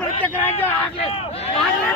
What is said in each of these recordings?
ಪ್ರತ್ಯೇಕ ರಾಜ್ಯ ಆಗ್ಲೇ ಆಗ್ಲೇ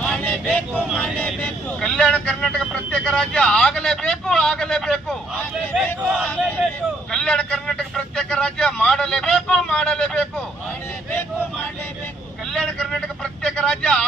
ಮಾಡಲೇಬೇಕು ಕಲ್ಯಾಣ ಕರ್ನಾಟಕ ಪ್ರತ್ಯೇಕ ರಾಜ್ಯ ಆಗಲೇಬೇಕು ಆಗಲೇಬೇಕು ಕಲ್ಯಾಣ ಕರ್ನಾಟಕ ಪ್ರತ್ಯೇಕ ರಾಜ್ಯ ಮಾಡಲೇಬೇಕು ಮಾಡಲೇಬೇಕು ಕಲ್ಯಾಣ ಕರ್ನಾಟಕ ಪ್ರತ್ಯೇಕ ರಾಜ್ಯ